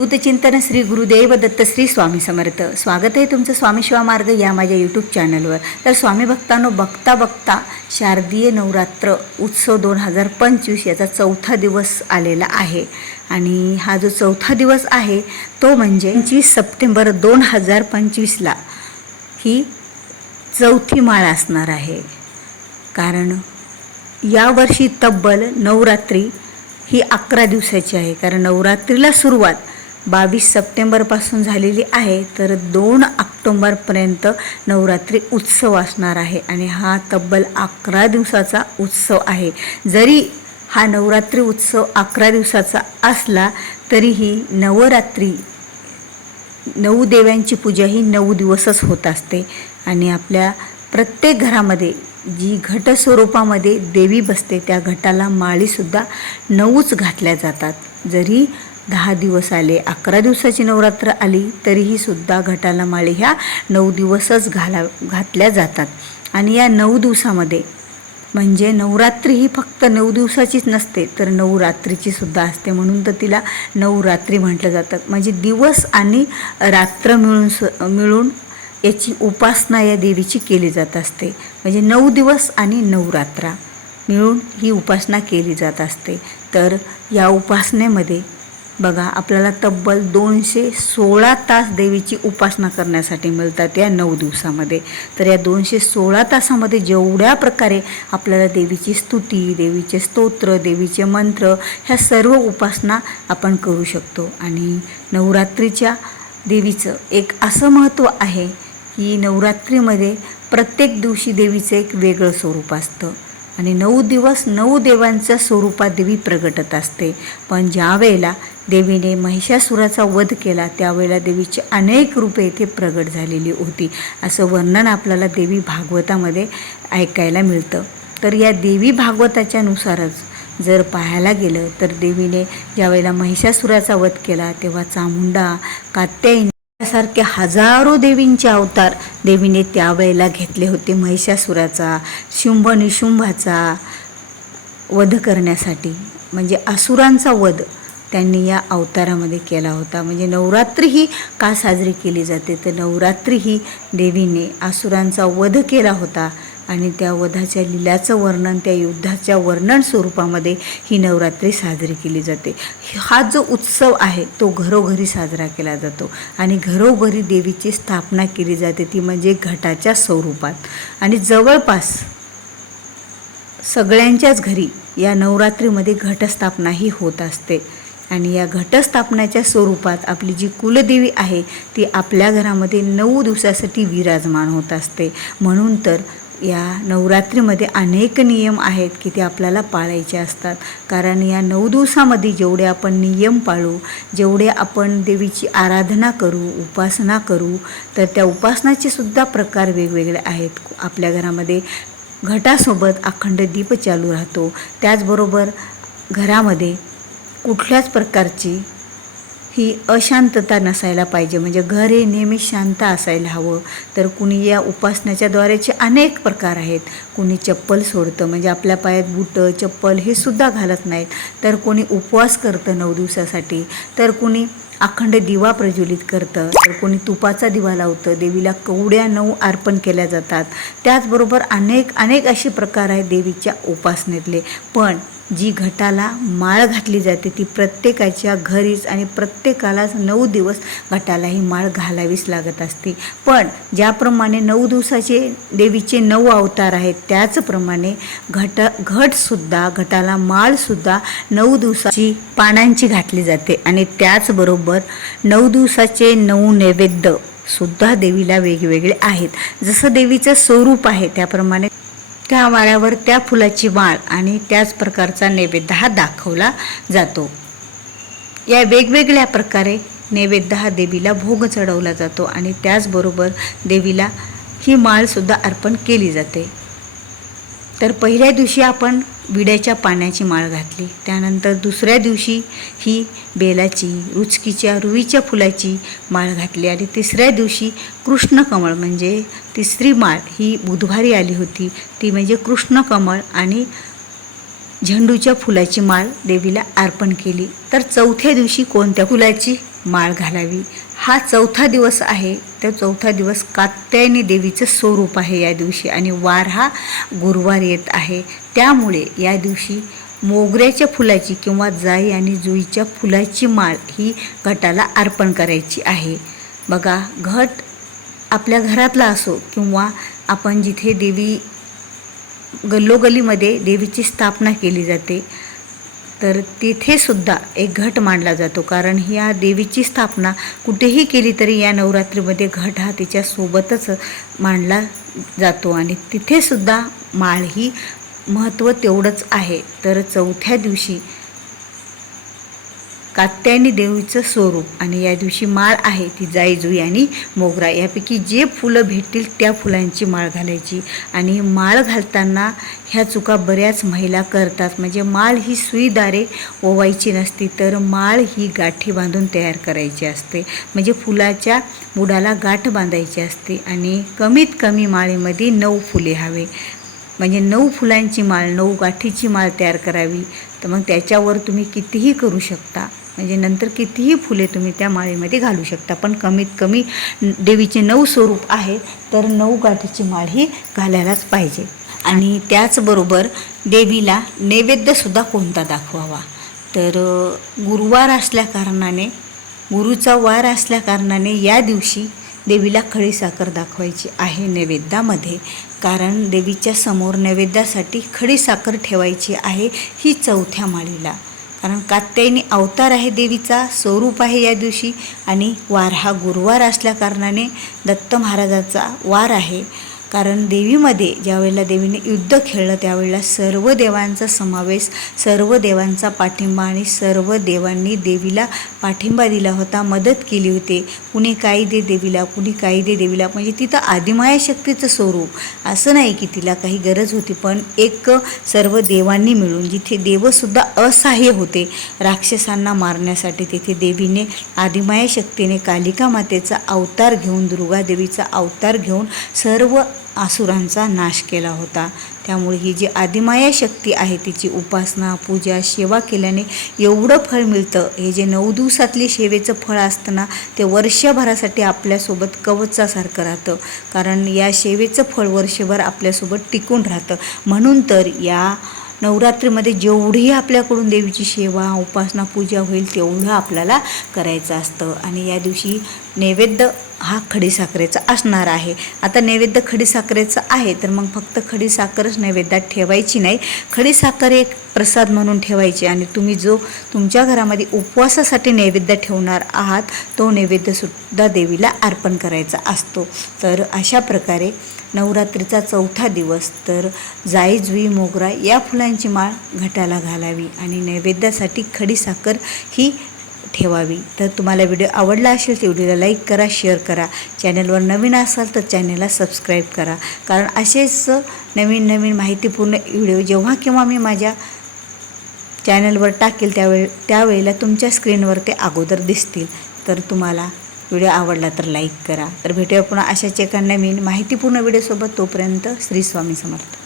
चिंतन श्री गुरुदेव दत्त श्री स्वामी समर्थ. स्वागत आहे तुमचं स्वामी शिवामार्ग या माझ्या यूट्यूब चॅनलवर तर स्वामी भक्तांनो बघता बघता शारदीय नवरात्र उत्सव दोन हजार पंचवीस याचा चौथा दिवस आलेला आहे. आणि हा जो चौथा दिवस आहे तो म्हणजे पंचवीस सप्टेंबर दोन हजार पंचवीसला ही चौथी माळ असणार आहे. कारण यावर्षी तब्बल नवरात्री ही अकरा दिवसाची आहे. कारण नवरात्रीला सुरुवात बावीस सप्टेंबरपासून झालेली आहे तर दोन ऑक्टोंबरपर्यंत नवरात्री उत्सव असणार आहे आणि हा तब्बल अकरा दिवसाचा उत्सव आहे. जरी हा नवरात्री उत्सव अकरा दिवसाचा असला तरीही नवरात्री नऊ देव्यांची पूजा ही नऊ दिवसच होत असते. आणि आपल्या प्रत्येक घरामध्ये जी घटस्वरूपामध्ये देवी बसते त्या घटाला माळीसुद्धा नऊच घातल्या जातात. जरी दहा दिवस आले. अकरा दिवसाची नवरात्र आली तरीही सुद्धा घटाला माळी ह्या नऊ दिवसच घाला घातल्या जातात. आणि या नऊ दिवसामध्ये म्हणजे नवरात्री ही फक्त नऊ दिवसाचीच नसते तर नवरात्रीची सुद्धा असते म्हणून तर तिला नवरात्री म्हटलं जातं. म्हणजे दिवस आणि रात्र मिळून सु मिळून याची उपासना या देवीची केली जात असते. म्हणजे नऊ दिवस आणि नवरात्रा मिळून ही उपासना केली जात असते. तर या उपासनेमध्ये बघा आपल्याला तब्बल दोनशे सोळा तास देवीची उपासना करण्यासाठी मिळतात या नऊ दिवसामध्ये. तर या दोनशे सोळा तासामध्ये जेवढ्या प्रकारे आपल्याला देवीची स्तुती देवीचे स्तोत्र देवीचे मंत्र ह्या सर्व उपासना आपण करू शकतो. आणि नवरात्रीच्या देवीचं एक असं महत्त्व आहे की नवरात्रीमध्ये प्रत्येक दिवशी देवीचं एक वेगळं स्वरूप असतं. आणि नऊ दिवस नऊ देवांच्या स्वरूपात देवी प्रगटत असते. पण ज्या वेळेला देवीने महिषासुराचा वध केला. त्यावेळेला देवीची अनेक रूपे इथे प्रगट झालेली होती. असं वर्णन आपल्याला देवी भागवतामध्ये ऐकायला मिळतं. तर या देवी भागवताच्या नुसारच जर पाहायला गेलं तर देवीने ज्यावेळेला महिषासुराचा वध केला तेव्हा चामुंडा कात्यायनी यासारखे हजारो देवींचे अवतार देवीने त्यावेळेला घेतले होते महिषासुराचा शुंभ निशुंभाचा वध करण्यासाठी. म्हणजे असुरांचा वध. त्यांनी या अवतारामध्ये केला होता. म्हणजे नवरात्री ही का साजरी केली जाते? तर नवरात्री ही देवीने आसुरांचा वध केला होता आणि त्या वधाच्या लिलाचं वर्णन त्या युद्धाच्या वर्णन स्वरूपामध्ये ही नवरात्री साजरी केली जाते. हा जो उत्सव आहे तो घरोघरी साजरा केला जातो आणि घरोघरी देवीची स्थापना केली जाते ती म्हणजे घटाच्या स्वरूपात. आणि जवळपास सगळ्यांच्याच घरी या नवरात्रीमध्ये घटस्थापनाही होत असते. आणि या घटस्थापनाच्या स्वरूपात आपली जी कुलदेवी आहे ती आपल्या घरामध्ये नऊ दिवसासाठी विराजमान होत असते. म्हणून तर या नवरात्रीमध्ये अनेक नियम आहेत की ते आपल्याला पाळायचे असतात. कारण या नऊ दिवसामध्ये जेवढे आपण नियम पाळू जेवढे आपण देवीची आराधना करू उपासना करू तर त्या उपासनाचे सुद्धा प्रकार वेगवेगळे आहेत. आपल्या घरामध्ये घटासोबत अखंड दीप चालू राहतो. त्याचबरोबर घरामध्ये कुठल्याच प्रकारची ही अशांतता नसायला पाहिजे. म्हणजे घर हे नेहमी शांत असायला हवं. तर कुणी या उपासनाच्या द्वारेचे अनेक प्रकार आहेत. कुणी चप्पल सोडतं म्हणजे आपल्या पायात बुटं चप्पल हे सुद्धा घालत नाहीत. तर कोणी उपवास करतं नऊ दिवसासाठी. तर कुणी अखंड दिवा प्रज्वलित करतं. तर कोणी तुपाचा दिवा लावतं. देवीला कवड्या नऊ अर्पण केल्या जातात. त्याचबरोबर अनेक अनेक असे प्रकार आहेत देवीच्या उपासनेतले. पण जी घटाला माळ घातली जाते ती प्रत्येकाच्या घरीच आणि प्रत्येकालाच नऊ दिवस घटाला ही माळ घालावीच लागत असते. पण ज्याप्रमाणे नऊ दिवसाचे देवीचे नऊ अवतार आहेत त्याचप्रमाणे घट घटसुद्धा घटाला माळसुद्धा नऊ दिवसाची पानांची घातली जाते आणि त्याचबरोबर नऊ दिवसाचे नऊ नैवेद्य सुद्धा देवीला वेगवेगळे आहेत. जसं देवीचं स्वरूप आहे त्याप्रमाणे त्या माळ्यावर त्या फुलाची माळ आणि त्याच प्रकारचा नैवेद्य हा दाखवला जातो. या वेगवेगळ्या प्रकारे नैवेद्य हा देवीला भोग चढवला जातो आणि त्याचबरोबर देवीला ही माळसुद्धा अर्पण केली जाते. तर पहिल्या दिवशी आपण विड्याच्या पाण्याची माळ घातली. त्यानंतर दुसऱ्या दिवशी ही बेलाची रुचकीच्या रुईच्या फुलाची माळ घातली आणि तिसऱ्या दिवशी कृष्णकमळ म्हणजे तिसरी माळ ही बुधवारी आली होती. ती म्हणजे कृष्णकमळ आणि झेंडूच्या फुलाची माळ देवीला अर्पण केली. तर चौथ्या दिवशी कोणत्या फुलाची माळ घालावी? हा चौथा दिवस आहे. त्या चौथा दिवस कात्यायनी देवीचं स्वरूप आहे या दिवशी आणि वार हा गुरुवार येत आहे. त्यामुळे या दिवशी मोगऱ्याच्या फुलाची किंवा जाई आणि जुईच्या फुलाची माळ ही घटाला अर्पण करायची आहे. बघा घट आपल्या घरातला असो किंवा आपण जिथे देवी गल्लोगल्लीमध्ये देवीची स्थापना केली जाते तर तिथे सुद्धा एक घट मांडला जातो. कारण या देवीची स्थापना कुठेही केली तरी या नवरात्रीमध्ये घट हा तिच्यासोबतच मांडला जातो आणि तिथे सुद्धा माळ ही महत्त्व तेवढंच आहे. तर चौथ्या दिवशी कात्यायनी देवीचं स्वरूप. आणि या दिवशी माळ आहे ती जाईजुई आणि मोगरा. यापैकी जे फुलं भेटतील त्या फुलांची माळ घालायची. आणि माळ घालताना ह्या चुका बऱ्याच महिला करतात. म्हणजे माळ ही सुईदारे ओवायची नसती तर माळ ही गाठी बांधून तयार करायची असते. म्हणजे फुलाच्या बुडाला गाठ बांधायची असते. आणि कमीत कमी माळेमध्ये नऊ फुले हवे. म्हणजे नऊ फुलांची माळ नऊ गाठीची माळ तयार करावी. तर मग त्याच्यावर तुम्ही कितीही करू शकता. म्हणजे नंतर कितीही फुले तुम्ही त्या माळेमध्ये घालू शकता. पण कमीत कमी देवीचे नऊ स्वरूप आहे तर नऊ गाठीची माळ ही घालायलाच पाहिजे. आणि त्याचबरोबर देवीला नैवेद्यसुद्धा कोणता दाखवावा? तर गुरुवार असल्याकारणाने गुरुचा वार असल्याकारणाने या दिवशी देवीला खडी साखर दाखवायची आहे नैवेद्यामध्ये कारण देवीच्या समोर नैवेद्यासाठी खडी साखर ठेवायची आहे ही चौथ्या माळीला. कारण कात्यायनी अवतार आहे देवीचा स्वरूप आहे या दिवशी आणि वार हा गुरुवार असल्याकारणाने दत्त महाराजाचा वार आहे. कारण देवीमध्ये ज्यावेळेला देवीने युद्ध खेळलं त्यावेळेला सर्व देवांचा समावेश सर्व देवांचा पाठिंबा आणि सर्व देवांनी देवीला पाठिंबा दिला होता मदत केली होती. कुणी काही दे देवीला कुणी काही दे देवीला म्हणजे तिथं आदिमाया शक्तीचं स्वरूप. असं नाही की तिला काही गरज होती पण एक सर्व देवांनी मिळून जिथे देवसुद्धा असहाय्य होते राक्षसांना मारण्यासाठी तिथे देवीने आदिमाया शक्तीने कालिका मातेचा अवतार घेऊन दुर्गादेवीचा अवतार घेऊन सर्व आसुरांचा नाश केला होता. त्यामुळे ही जी आदिमाया शक्ती आहे तिची उपासना पूजा सेवा केल्याने एवढं फळ मिळतं. हे जे नऊ दिवसातली सेवेचं फळ असतं ना ते वर्षभरासाठी आपल्यासोबत कवचासारखं राहतं. कारण या सेवेचं फळ वर्षभर आपल्यासोबत टिकून राहतं. म्हणून तर या नवरात्रीमध्ये जेवढी आपल्याकडून देवीची सेवा उपासना पूजा होईल तेवढं आपल्याला करायचं असतं. आणि या दिवशी नैवेद्य हा खडीसाखरेचा असणार आहे. आता नैवेद्य खडीसाखरेचं आहे तर मग फक्त खडीसाखरच नैवेद्यात ठेवायची नाही. खडीसाखर एक प्रसाद म्हणून ठेवायची आणि तुम्ही जो तुमच्या घरामध्ये उपवासासाठी नैवेद्य ठेवणार आहात तो नैवेद्यसुद्धा देवीला अर्पण करायचा असतो. तर अशा प्रकारे नवरात्रीचा चौथा दिवस तर जाई जुई मोगरा या फुलांची माळ घटाला घालावी आणि नैवेद्यासाठी खडीसाखर ही ठेवावी. तर तुम्हाला व्हिडिओ आवडला असेल तर व्हिडिओला लाईक करा शेअर करा. चॅनलवर नवीन असाल तर चॅनलला सबस्क्राईब करा. कारण असेच नवीन नवीन माहितीपूर्ण व्हिडिओ जेव्हा केव्हा मी माझ्या चॅनलवर टाकेल त्यावेळे त्यावेळेला तुमच्या स्क्रीनवर ते अगोदर दिसतील. तर तुम्हाला व्हिडिओ आवडला तर लाईक करा. तर भेटूया पुन्हा अशाच एका नवीन माहितीपूर्ण व्हिडिओसोबत. तोपर्यंत श्री स्वामी समर्थ.